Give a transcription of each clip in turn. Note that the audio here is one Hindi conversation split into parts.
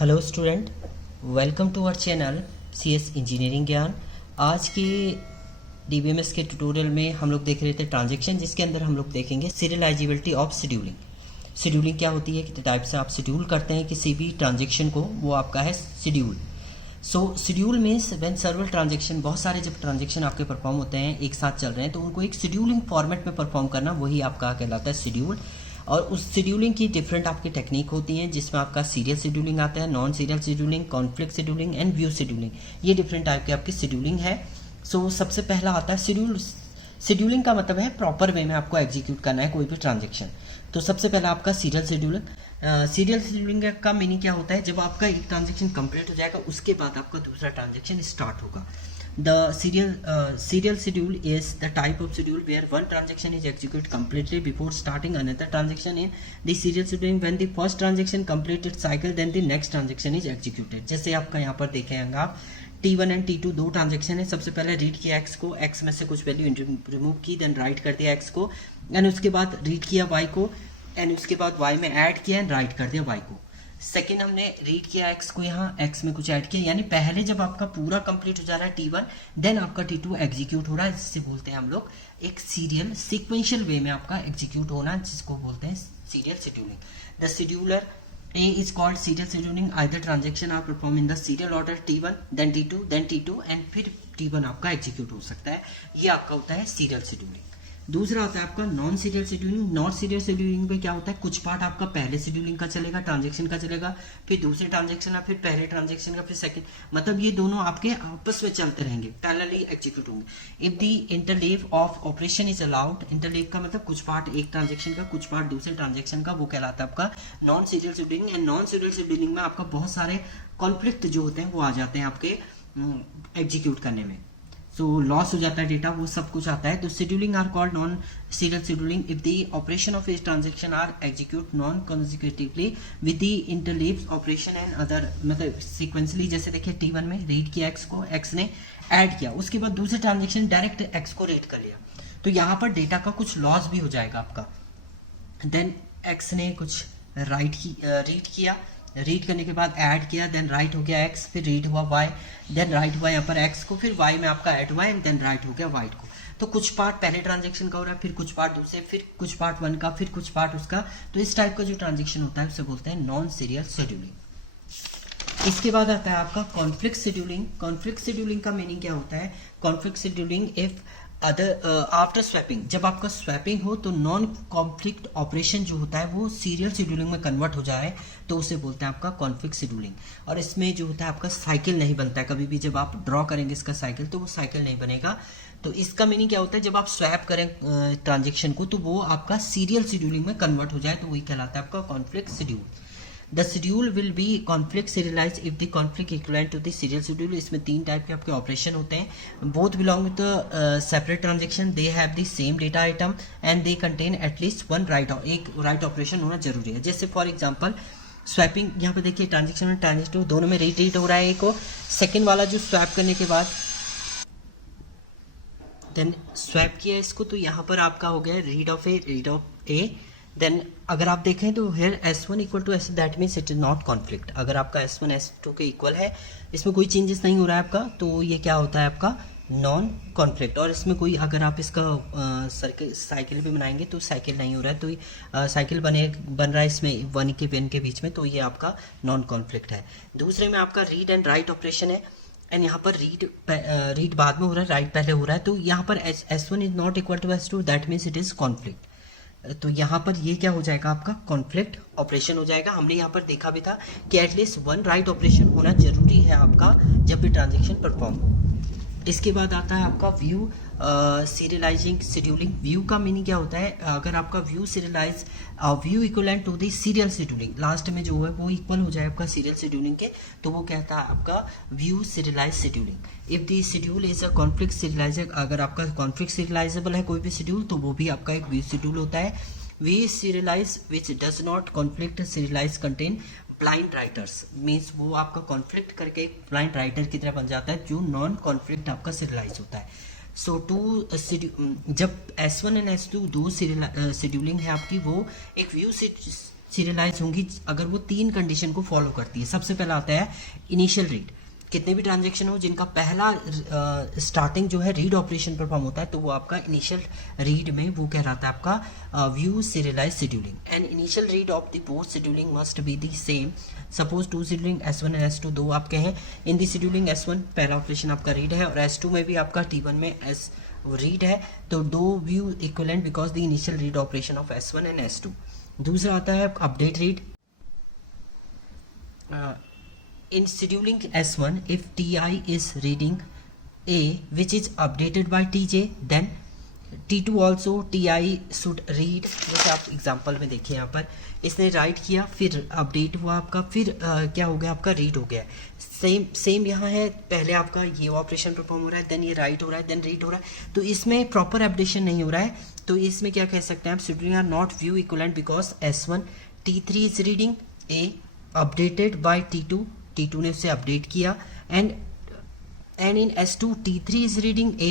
Hello student, welcome to our channel CS engineering Gyan. आज के DBMS के ट्यूटोरियल में हम लोग देख रहे थे ट्रांजैक्शन, जिसके अंदर हम लोग देखेंगे सीरियलाइजेबिलिटी ऑफ शेड्यूलिंग। शेड्यूलिंग क्या होती है, कितने टाइप से आप शेड्यूल करते हैं किसी भी ट्रांजैक्शन को, वो आपका है schedule. So schedule means when server transaction, बहुत सारे जब ट्रांजैक्शन आपके परफॉर्म होते हैं एक साथ चल रहे हैं तो उनको एक शेड्यूलिंग फॉर्मेट में परफॉर्म करना, वही आपका कहलाता है शेड्यूल। और उस शेड्यूलिंग की डिफरेंट आपकी टेक्निक होती हैं, जिसमें आपका सीरियल शेड्यूलिंग आता है, non serial scheduling, conflict scheduling and view scheduling. ये डिफरेंट टाइप की आपकी शेड्यूलिंग है। सो सबसे पहला आता है शेड्यूल। शेड्यूलिंग का मतलब है प्रॉपर वे में आपको एग्जीक्यूट करना है कोई भी ट्रांजेक्शन। तो सबसे पहला आपका सीरियल शेड्यूलिंग। सीरियल शेड्यूलिंग का मीनिंग क्या होता है, जब आपका एक ट्रांजेक्शन कंप्लीट हो जाएगा उसके बाद आपका दूसरा ट्रांजेक्शन स्टार्ट होगा। The serial schedule is the type of schedule where one transaction is executed completely before starting another transaction in the serial scheduling. When the first transaction completed cycle, then the next transaction is executed. जैसे आपका यहाँ पर देखेंगे आप T1 एंड T2 दो ट्रांजेक्शन है। सबसे पहले रीड किया x को, x में से कुछ वैल्यू रिमूव की, देन राइट कर दिया x को, एंड उसके बाद रीड किया y को, एंड उसके बाद y में ऐड किया एंड राइट कर दिया y को। सेकेंड हमने रीड किया x को, यहाँ x में कुछ ऐड किया, यानी पहले जब आपका पूरा कंप्लीट हो जा रहा है T1, देन आपका T2 एग्जीक्यूट हो रहा है। जिससे बोलते हैं हम लोग एक सीरियल सीक्वेंशियल वे में आपका एग्जीक्यूट होना, जिसको बोलते हैं serial scheduling. The scheduler A is called serial scheduling. Either transaction are performed in the serial order T1, then T2, then T2 and फिर T1 आपका एग्जीक्यूट हो सकता है। ये आपका होता है सीरियल शेड्यूलिंग। दूसरा होता है आपका non serial scheduling. Non serial scheduling में क्या होता है, कुछ पार्ट आपका पहले शेड्यूलिंग का चलेगा, ट्रांजेक्शन का चलेगा, फिर दूसरे ट्रांजेक्शन का, फिर पहले ट्रांजेक्शन का, फिर सेकंड, मतलब ये दोनों आपके आपस में चलते रहेंगे, पैरेलली एग्जीक्यूट होंगे। If the interleave of operation is allowed, interleave का मतलब कुछ पार्ट एक ट्रांजेक्शन का, कुछ पार्ट दूसरे ट्रांजेक्शन का, वो कहलाता है आपका non serial scheduling. And non serial scheduling में आपका बहुत सारे कॉन्फ्लिक्ट जो होते हैं वो आ जाते हैं आपके एग्जीक्यूट करने में। सो लॉस हो जाता है डेटा, वो सब कुछ आता है। तो scheduling are called non serial scheduling if the operation of इस transaction are execute non consecutively with the interleaves operation and other, मतलब सीक्वेंसली। जैसे देखिए T1 में रीड किया x को, x ने ऐड किया, उसके बाद दूसरे ट्रांजेक्शन डायरेक्ट x को रीड कर लिया, तो यहाँ पर डेटा का कुछ लॉस भी हो जाएगा आपका। देन x ने कुछ रीड किया, रीड करने के बाद ऐड किया, देन राइट हो गया x, फिर रीड हुआ y, देन राइट हुआ यहाँ पर x को, फिर y में आपका ऐड हुआ एंड देन राइट हो गया y को। तो कुछ पार्ट पहले ट्रांजेक्शन का हो रहा है, फिर कुछ पार्ट दूसरे, फिर कुछ पार्ट वन का, फिर कुछ पार्ट उसका। तो इस टाइप का जो ट्रांजेक्शन होता है उसे बोलते हैं नॉन सीरियल शेड्यूलिंग। इसके बाद आता है आपका कॉन्फ्लिक्ट शेड्यूलिंग। कॉन्फ्लिक्ट शेड्यूलिंग का मीनिंग क्या होता है, conflict scheduling if other after swapping, जब आपका स्वैपिंग हो तो नॉन कॉन्फ्लिक्ट ऑपरेशन जो होता है वो सीरियल शेड्यूलिंग में कन्वर्ट हो जाए, तो उसे बोलते हैं आपका कॉन्फ्लिक्ट शेड्यूलिंग। और इसमें जो होता है आपका साइकिल नहीं बनता है, कभी भी जब आप ड्रॉ करेंगे इसका साइकिल तो वो साइकिल नहीं बनेगा। तो इसका मीनिंग क्या होता है, जब आप स्वैप करें ट्रांजेक्शन को तो वो आपका सीरियल शेड्यूलिंग में कन्वर्ट हो जाए, तो वही कहलाता है आपका conflict schedule. The schedule will be conflict serialise if the conflict equivalent to the serial schedule. इसमें तीन टाइप के आपके ऑपरेशन होते हैं। Both belong to separate transaction, they have the same data item and they contain at least one write, एक राइट ऑपरेशन होना जरूरी है। जैसे फॉर एग्जाम्पल स्वैपिंग, यहाँ पे देखिए ट्रांजेक्शन में ट्रांजेक्शन दोनों में रीड हो रहा है एक, सेकेंड वाला जो स्वैप करने के बाद देन स्वैप किया इसको, तो यहाँ पर आपका हो गया रीड ऑफ ए। देन अगर आप देखें तो here S1 equal to S, that means it is not conflict. अगर आपका S1 S2 के इक्वल है, इसमें कोई चेंजेस नहीं हो रहा है आपका, तो ये क्या होता है आपका नॉन कॉन्फ्लिक्ट। और इसमें कोई अगर आप इसका सर्किल साइकिल भी बनाएंगे तो साइकिल नहीं हो रहा है, तो साइकिल बन रहा है इसमें वन के पेन के बीच में, तो ये आपका नॉन कॉन्फ्लिक्ट है। दूसरे में आपका रीड एंड राइट ऑपरेशन है, एंड यहाँ पर रीड बाद में हो रहा है, राइट पहले हो रहा है, तो यहाँ पर S1 is not equal to S2, that means it is conflict. तो यहाँ पर ये क्या हो जाएगा आपका कॉन्फ्लिक्ट ऑपरेशन हो जाएगा। हमने यहाँ पर देखा भी था कि एटलीस्ट वन राइट ऑपरेशन होना जरूरी है आपका जब भी ट्रांजेक्शन परफॉर्म हो। इसके बाद आता है आपका व्यू सीरियलाइजिंग शेड्यूलिंग। व्यू का मीनिंग क्या होता है, अगर आपका view serialise view equivalent to the serial scheduling, last में जो है वो इक्वल हो जाए आपका सीरियल शेड्यूलिंग के, तो वो कहता है आपका view serialised scheduling. If the schedule is a conflict serialiser, अगर आपका कॉन्फ्लिक्ट सीरियलाइजेबल है कोई भी शेड्यूल, तो वो भी आपका एक व्यू शेड्यूल होता है। We serialise which does not conflict serialise contain blind writers, means वो आपका कॉन्फ्लिक्ट करके एक ब्लाइंड राइटर की तरह बन जाता है, जो नॉन कॉन्फ्लिक्ट आपका सीरियलाइज होता है। सो जब S1 एंड S2 दो शेड्यूलिंग है आपकी, वो एक व्यू सीरियलाइज होंगी अगर वो 3 कंडीशन को फॉलो करती है। सबसे पहला आता है इनिशियल रीड। कितने भी ट्रांजेक्शन हो जिनका पहला स्टार्टिंग जो है रीड ऑपरेशन परफॉर्म होता है तो वो आपका इनिशियल रीड में वो कहलाता है आपका view serialised scheduling. And initial read of the both scheduling must be the same. Suppose 2 scheduling S1 and S2 दो आपके हैं। इन द शेड्यूलिंग S1 पहला ऑपरेशन आपका रीड है और S2 में भी आपका T1 में S रीड है, तो दो view equivalent because the initial read operation of S1 and S2। दूसरा आता है update read. In scheduling S1, if Ti is reading A which is updated by Tj, then T2 also Ti should read। जैसे आप एग्जांपल में देखिए, यहाँ पर इसने राइट किया, फिर अपडेट हुआ आपका, फिर क्या हो गया आपका रीड हो गया। सेम यहाँ है, पहले आपका ये ऑपरेशन परफॉर्म हो रहा है, देन ये राइट हो रहा है, देन रीड हो रहा है, तो इसमें प्रॉपर अपडेशन नहीं हो रहा है। तो इसमें क्या कह सकते हैं आप, scheduling are not view equivalent because S1 T3 is reading A updated by T2 ने उसे अपडेट किया, and in S2 T3 is reading A,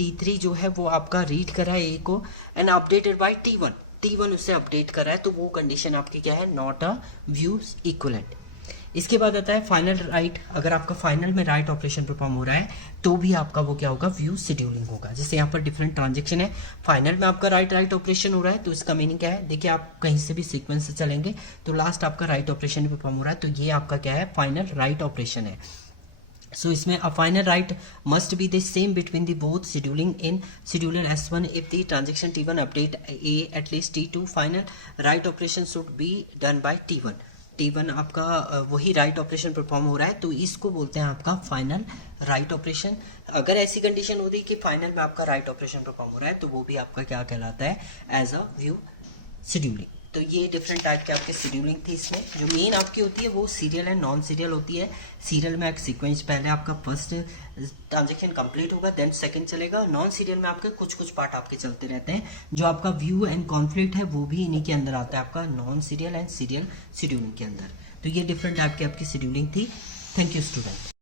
T3 जो है वो आपका रीड कर रहा है A को, एंड अपडेटेड बाय T1 उसे अपडेट कर रहा है, तो वो कंडीशन आपकी क्या है, नॉट अ व्यू इक्विवेलेंट। इसके बाद आता है फाइनल राइट। अगर आपका फाइनल में राइट ऑपरेशन परफॉर्म हो रहा है तो भी आपका वो क्या होगा, व्यू शेड्यूलिंग होगा। जैसे यहाँ पर डिफरेंट ट्रांजेक्शन है, फाइनल में आपका राइट ऑपरेशन हो रहा है, तो इसका मीनिंग क्या है, देखिए आप कहीं से भी सीक्वेंस से चलेंगे तो लास्ट आपका राइट ऑपरेशन परफॉर्म हो रहा है, तो ये आपका क्या है, फाइनल राइट ऑपरेशन है। So इसमें a final write must be the same between the both scheduling in scheduler S1 if the transaction T1 update A at least T2 final write operation should be done by T1 आपका वही राइट ऑपरेशन परफॉर्म हो रहा है, तो इसको बोलते हैं आपका फाइनल राइट ऑपरेशन। अगर ऐसी कंडीशन होती है कि फाइनल में आपका राइट ऑपरेशन परफॉर्म हो रहा है तो वो भी आपका क्या कहलाता है, एज अ व्यू शेड्यूलिंग। तो ये डिफरेंट टाइप के आपके शेड्यूलिंग थी। इसमें जो मेन आपकी होती है वो सीरियल एंड नॉन सीरियल होती है। सीरियल में एक सीक्वेंस पहले आपका फर्स्ट ट्रांजेक्शन कंप्लीट होगा, देन सेकंड चलेगा। नॉन सीरियल में आपके कुछ कुछ पार्ट आपके चलते रहते हैं। जो आपका व्यू एंड कॉन्फ्लिक्ट है वो भी इन्हीं के अंदर आता है, आपका non serial and serial scheduling के अंदर। तो ये डिफरेंट टाइप की आपकी शेड्यूलिंग थी। Thank you student.